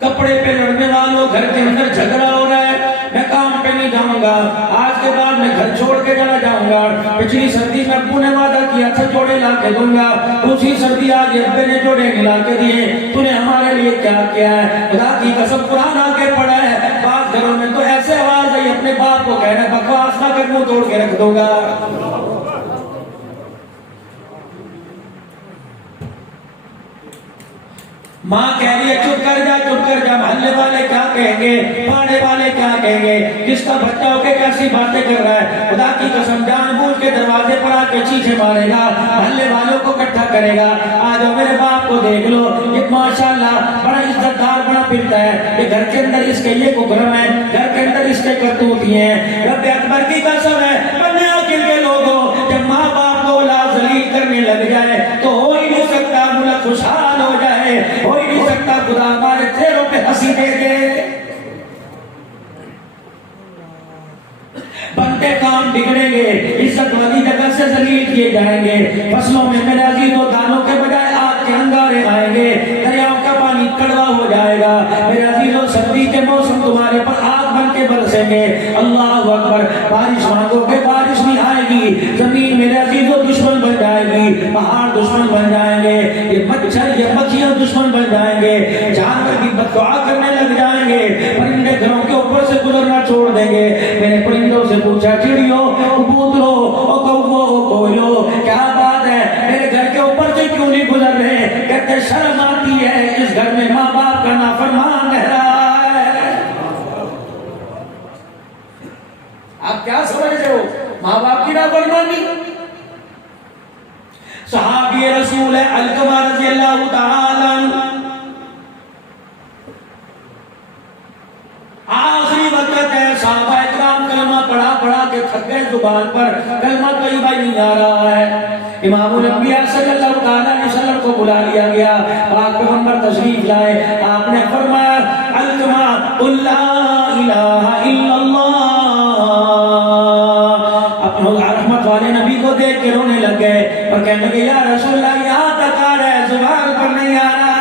کپڑے پہ لڑنے والوں، گھر کے اندر جھگڑا ہو رہا ہے، میں کام پہ نہیں جاؤں گا، آج کے بعد میں گھر چھوڑ کے چلا جاؤں گا، پچھلی سردی میں ابو نے وعدہ کیا تھا جوڑے لا کے دوں گا، دوسری سردی آج ابے نے جوڑے ملا کے دیے، تو نے ہمارے لیے کیا کیا ہے؟ خدا کی قسم قرآن آگے پڑھا ہے، بعض گھروں میں تو ایسے آواز آئی اپنے باپ کو کہنا بکواس نہ کر منہ توڑ کے رکھ دوں گا۔ ماں کہہ رہی ہے چپ کر جا، چپ کر جا، محلے والے کیا کہیں گے، پاڑے والے کیا کہیں گے، جس کا بچہ ہو کے کیسی باتیں کر رہا ہے، خدا کی قسم جان بوجھ کے دروازے پر آ کے چیخے مارے گا، محلے والوں کو اکٹھا کرے گا، آ جاؤ میرے باپ کو دیکھ لو، یہ ماشاءاللہ بڑا عزت دار بڑا پھرتا ہے، یہ گھر کے اندر اس کے یہ ککرم ہے، گھر کے اندر اس کے کرتوت ہیں۔ رب اکبر کی قسم ہے بندے عقل کے لوگوں، جب ماں باپ کو اولاد ذلیل کرنے لگ جائے تو ہو ہی نہیں سکتا ملک خوشحال ہو جائے، ہو ہی نہیں سکتا خدا ہمارے چہروں پہ ہنسی دے دے۔ بنتے کام بگڑیں گے، عزت والی جگہ سے ذلیل کیے جائیں گے، فصلوں میں میرے عزیزوں دانوں کے بجائے آگ کے انگارے آئیں گے، دریاؤں کا پانی کڑوا ہو جائے گا، میرے عزیزوں سردی کے موسم تمہارے پر آگ بن کے برسیں گے، اللہ اکبر، بارش مانگو کہ بارش نہیں آئے گی، زمین میرے عزیزوں دشمن بن جائے گی، پہاڑ دشمن بن جائیں گے، یہ مچھر یہ مکھیاں دشمن بن جائیں گے، جانور بھی بد دعا کرنے لگ جائیں گے، پرندے گھروں کے اوپر سے گزرنا چھوڑ دیں گے۔ میرے پرندوں سے پوچھا چڑیوں کبوتروں او کوو او کوئلو کیا بات ہے میرے گھر کے اوپر سے کیوں نہیں گزر رہے؟ کہتے شرم آتی ہے اس گھر میں ماں باپ کا نافرمان رہ رہا ہے۔ آپ کیا سمجھ رہے ہو؟ ماں باپ کی نافرمانی؟ صحابی رسول علقمہ رضی اللہ تعالی عنہ آخری وقت ہے، صحابہ اکرام کلمہ پڑھا کے تھک گئے، زبان پر کلمہ طیبہ نہیں آ رہا ہے، امام الانبیاء صلی اللہ علیہ وسلم کو بلا لیا گیا، پاک پیغمبر تشریف لائے، آپ نے فرمایا علقمہ قل لا الہ الا اللہ، اپنے رحمت والے نبی کو دیکھ کے رونے لگ گئے اور کہنے لگے یا رسول اللہ یہاں تک آ رہا ہے زبان پر نہیں آ رہا۔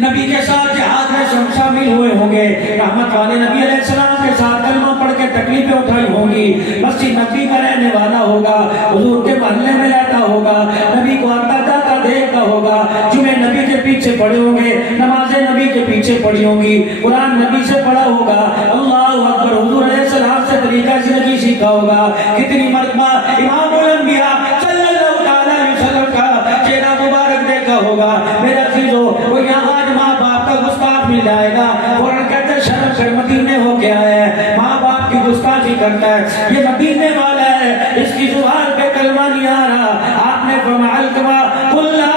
نبی کے ساتھ جہاد میں شامل ہوئے ہوں گے، رحمت والے نبی علیہ السلام کے ساتھ کلمہ پڑھ کے تکلیفیں اٹھائی ہوں گی، مسجد نبی کا رہنے والا ہوگا، حضور کے محلے میں رہتا ہوگا، نبی کو آتا جاتا دیکھتا ہوگا، جمعے نبی کے پیچھے پڑھے ہوں گے، نمازیں نبی کے پیچھے پڑھی ہوں گی، قرآن نبی سے پڑھا ہوگا، اللہ اکبر، حضور علیہ السلام سے طریقہ زندگی سیکھا ہوگا، کتنی مرتبہ امام الانبیاء صلی اللہ علیہ وسلم کا چہرہ مبارک دیکھا ہوگا۔ میرے عزیزوں کوئی یہاں آج ماں باپ کا گستاخ مل جائے گا، فوراً کہتے شرم کر مدینے ہو کے آیا ہے، ماں باپ کی گستاخی کرتا ہے، یہ مدینے والا ہے، اس کی زبان پہ کلمہ نہیں آ رہا۔ آپ نے فرمایا علقمہ قل لا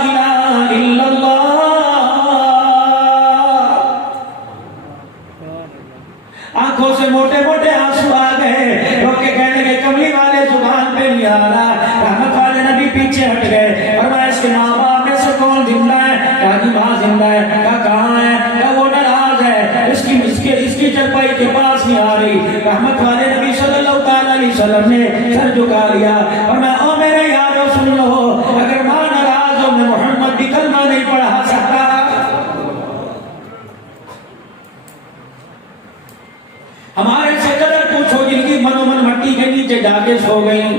الہ الا اللہ، آنکھوں سے موٹے موٹے آنسو آ گئے، روک کے کہنے لگے کملی والے زبان پہ نہیں آ رہا، رحمت والے نبی پیچھے ہٹ گئے، فرمایا اس کے ماں باپ میں سے کون زندہ ہے؟ کہا جی ماں زندہ ہے، کہا کہاں ہے؟ کہا وہ ناراض ہے، اس کی چرپائی کے پاس نہیں آ رہی، رحمت والے نبی صلی اللہ علیہ وسلم نے سر جھکا لیا، فرمایا او میرے یارو سن لو، اگر ماں ناراض ہو میں محمد بھی کلمہ نہیں پڑھا سکتا۔ ہمارے سے قدر پوچھو جن کی منو من مٹی کے نیچے جا کے سو گئی۔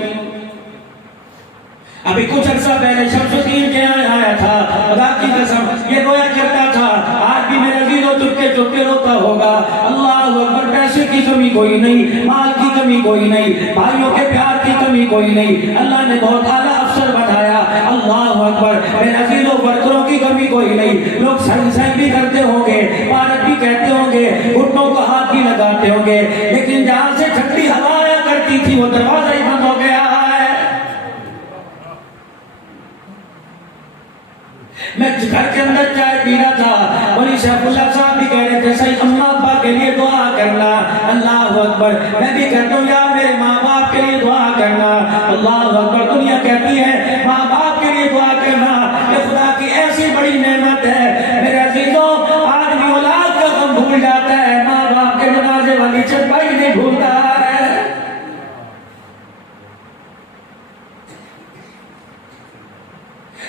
ابھی کچھ عرصہ پہلے شمس الدین کے آیا تھا، خدا کی قسم یہ گویا کرتا تھا آج بھی میرے عزیزوں چپکے چپکے روتا ہوگا، اللہ اکبر، پیسے کی کمی کوئی نہیں، مال کی کمی کوئی نہیں، بھائیوں کے پیار کی کمی کوئی نہیں، اللہ نے بہت اعلیٰ افسر بنایا، اللہ اکبر، میرے عزیزوں ورکروں کی کمی کوئی نہیں، لوگ سائن بھی کرتے ہوں گے، پارک بھی کہتے ہوں گے، گھٹنوں کو ہاتھ بھی لگاتے ہوں گے، لیکن جہاں سے ٹھنڈی ہوا آیا کرتی تھی وہ دروازہ ہی بند ہو گیا ہے۔ میں گھر کے اندر چائے پی رہا تھا، ولی شیخ اللہ صاحب بھی کہہ رہے تھے صحیح اماں ابا کے لیے دعا کرنا، اللہ اکبر، میں بھی کہتا ہوں یا میرے ماں باپ کے لیے دعا کرنا، اللہ اکبر، دنیا کہتی ہے ماں باپ کے لیے دعا کرنا، یہ خدا کی ایسی بڑی نعمت ہے، میرے عزیزوں آدمی اولاد کا غم بھول جاتا ہے، ماں باپ کے جنازے والی چرپائی نہیں بھولتا ہے۔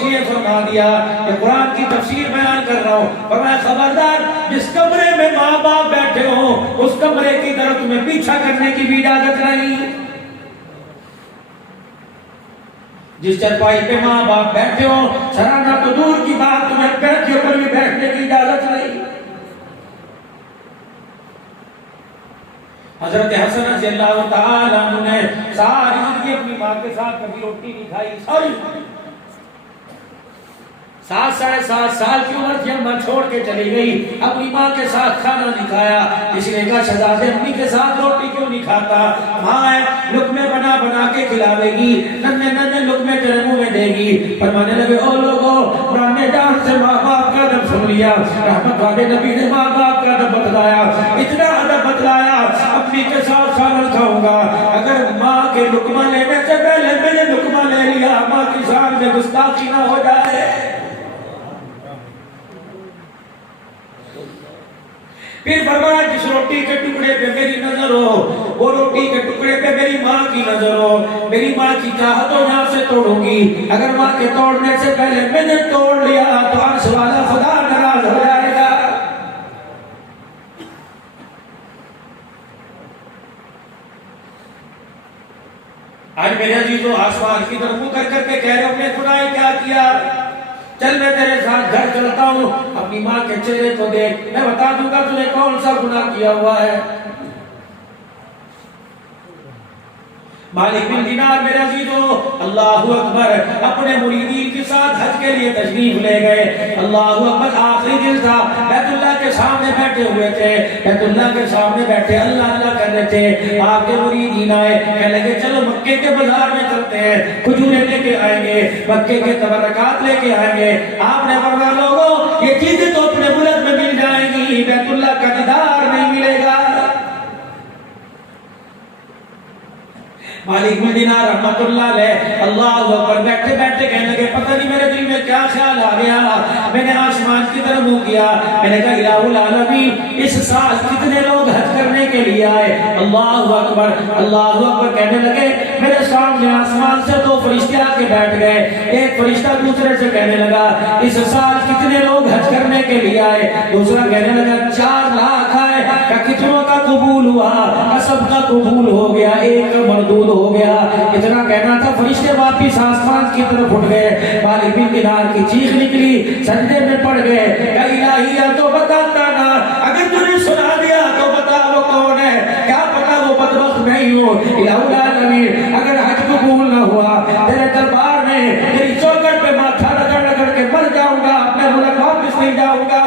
اس لیے فرما دیا کہ قرآن کی تفسیر بیان کر رہا ہوں، فرمایا خبردار جس کمرے میں ماں باپ بیٹھے ہوں اس کمرے کی طرف تمہیں پیچھا کرنے کی بھی اجازت نہیں۔ جس چرپائی پہ ماں باپ بیٹھے ہو سرانا تو دور کی بات، تمہیں بیٹھ کے اوپر بھی بیٹھنے کی اجازت نہیں۔ حضرت حسن رضی اللہ تعالی عنہ نے ساری زندگی اپنی ماں کے ساتھ کبھی روٹی نہیں کھائی، ساری 7 ساڑھے 7 سال کی عمر تھی، اماں چھوڑ کے چلی گئی، اپنی ماں کے ساتھ کھانا نہیں کھایا۔ کسی نے کہا شہزادے امی کے ساتھ روٹی کیوں نہیں کھاتا؟ ماں ہے لقمے بنا بنا کے کھلاوے گی، ننے ننے لقمے تیرے منہ میں دے گی۔ فرمانے لگے او لوگوں، قرآن نے جان سے ماں باپ کا ادب سن لیا، رحمت والے نبی نے ماں باپ کا ادب بتلایا، اتنا ادب بتلایا امی کے ساتھ سالن کھاؤں گا، اگر ماں کے لقمہ لینے سے پہلے میں نے لقمہ لے لیا ماں کی شان میں گستاخی نہ ہو جائے۔ پھر فرمایا جس روٹی کے ٹکڑے پہ میری نظر ہو وہ روٹی کے ٹکڑے پہ میری ماں کی نظر ہو، میری ماں کی چاہت ہو یہاں سے توڑوں گی، اگر ماں کے توڑنے سے پہلے میں نے توڑ لیا تو عرش والا خدا ناراض ہو جائے گا۔ آج میرے عزیزوں آسمان کی طرف منہ کر کے کہہ رہے ہو اپنے خدا کیا کیا؟ چل میں تیرے ساتھ گھر چلتا ہوں، اپنی ماں کے چہرے کو دیکھ، میں بتا دوں گا تُو نے کون سا گناہ کیا ہوا ہے۔ مالک بن دینار میرے عزیزوں اللہ اکبر اپنے مریدین کے ساتھ حج کے لیے تشریف لے گئے، اللہ اکبر آخری دن تھا، بیت اللہ کے سامنے بیٹھے ہوئے تھے، بیت اللہ کے سامنے بیٹھے اللہ اللہ کر رہے تھے، آپ کے مریدین آئے کہنے لگے چلو مکے کے بازار میں چلتے ہیں، کھجوریں لے کے آئیں گے، مکے کے تبرکات لے کے آئیں گے۔ آپ نے فرمایا لوگوں یہ چیزیں تو اپنے ملک میں مل جائیں گی، بیت اللہ کا دیدار نہیں ملے گا۔ مالک بن دینار رحمت اللہ علیہ اللہ اکبر بیٹھے بیٹھے کہنے لگے پتہ نہیں میرے دل میں کیا خیال آ گیا، میں نے آسمان کی طرف منہ کیا، میں نے کہا الہ العالمین اس سال کتنے لوگ حج کرنے کے لیے آئے؟ اللہ اکبر کہنے لگے میرے سامنے آسمان سے 2 فرشتے آ کے بیٹھ گئے، ایک فرشتہ دوسرے سے کہنے لگا اس سال کتنے لوگ حج کرنے کے لیے آئے؟ دوسرا کہنے لگا 4 لاکھ آئے، کہ کتنوں کا قبول ہوا؟ سب کا قبول ہو گیا، ایک کا مردود ہو گیا۔ اتنا کہنا تھا فرشتے واپس آسمان کی طرف اٹھ گئے، مالک بن دینار کی چیخ نکلی، سجدے میں پڑ گئے کہ الہی تو بتاتا نا، اگر تو نے سنا دیا تو بتا وہ کون ہے، کیا پتا وہ بدبخت نہیں ہو۔ الہ العالمین اگر حج قبول نہ ہوا تیرے دربار میں تیری چوکٹ پہ ماتھا رگڑ رگڑ کے مر جاؤں گا، اپنے ملک واپس نہیں جاؤں گا۔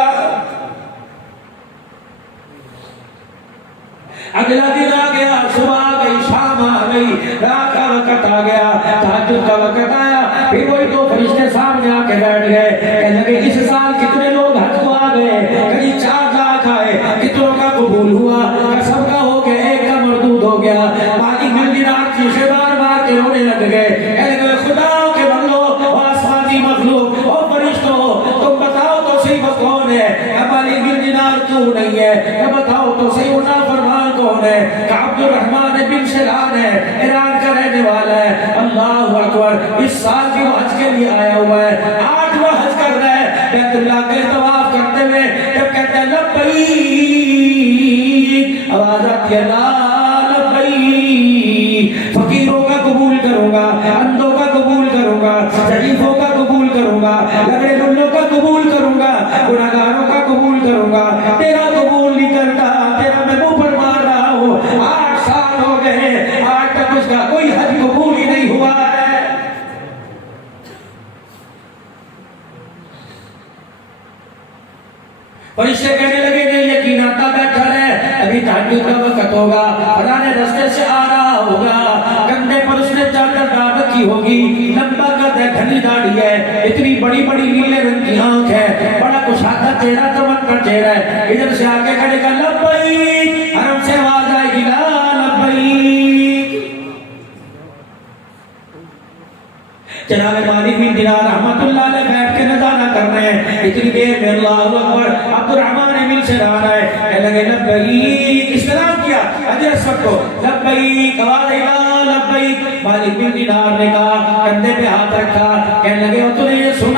اگلا دن آ گیا، صبح آ گئی، شام آ گئی، رات کا وقت آ گیا، تہجد کا وقت آیا، پھر وہی 2 فرشتے سامنے آ کے بیٹھ گئے، کہنے لگے اس سال کتنے لوگ حج کو آ گئے؟ کہیں 4 لاکھ آئے، کتنوں کا قبول ہوا؟ سب کا ہو گیا، ایک کا مردود ہو گیا۔ مالک بن دینار چیخے مار مار کے رونے لگ گئے، کہنے لگے خداؤں کے بندو، آسمانی مخلوق، او فرشتوں تم بتاؤ تو صحیح وہ کون ہے؟ مالک بن دینار کیوں نہیں ہے؟ بتاؤ تو صحیح وہ نافرمان کون ہے؟ کہ عبد الرحمن بن شلان ہے، ایران کا رہنے والا ہے۔ اللہ اکبر اس سال بھی وہ حج کے لیے آیا ہوا ہے، 8واں حج کر رہا ہے، بیت اللہ کے طواف کرتے ہوئے جب کہتے ہیں لبیک، آواز آتی ہے لا لبیک، فقیروں کا قبول کروں گا، اندھوں کا قبول کروں گا، ضعیفوں کا قبول کروں گا، لگڑے للوں کا قبول کروں گا، گناہگاروں کا قبول کروں گا، تیرا قبول نہیں کرتا، تیرا میں منہ پر مار رہا ہوں۔ 8 سال ہو گئے، آج تک اس کا کوئی حج قبول ہی نہیں ہوا ہے۔ فرشتے کہنے لگے نہیں یقین آتا بیٹھا رہے، ابھی تہجد کا وقت ہوگا، فلاں راستے سے آ رہا ہوگا، کندھے پر اس نے چادر ڈال رکھی ہوگی، لمبا قد ہے، گھنی داڑھی ہے، اتنی بڑی بڑی نیلے رنگ کی آنکھ ہے، بڑا کشادہ چہرہ، چمکتا چہرہ ہے، ادھر سے آگے کھڑے گا لبیک، حرم سے آواز آئے گی لا لبیک۔ جناب مالک بن دینار رحمت اللہ علیہ بیٹھ کے نظارہ کر رہے ہیں، اتنی دیر میں اللہ اکبر عبد الرحمن بن شلان آئے، کہنے لگے لبیک، اسلام کیا اجر سب کو لبیک، آواز لا لبیک۔ مالک بن دینار نے کہا، کندھے پہ ہاتھ رکھا، کہنے لگے تو نے یہ سن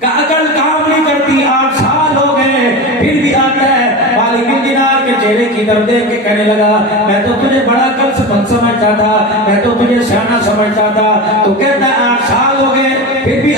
کہ عقل کام نہیں کرتی، 8 سال ہو گئے پھر بھی آتا ہے۔ مالک بن دینار کے چہرے کی طرف دیکھ کے کہنے لگا میں تو تجھے بڑا عقل مند سمجھتا تھا، میں تو تجھے سیانا سمجھتا تھا۔ تو کہتا ہے 8 سال ہو گئے پھر بھی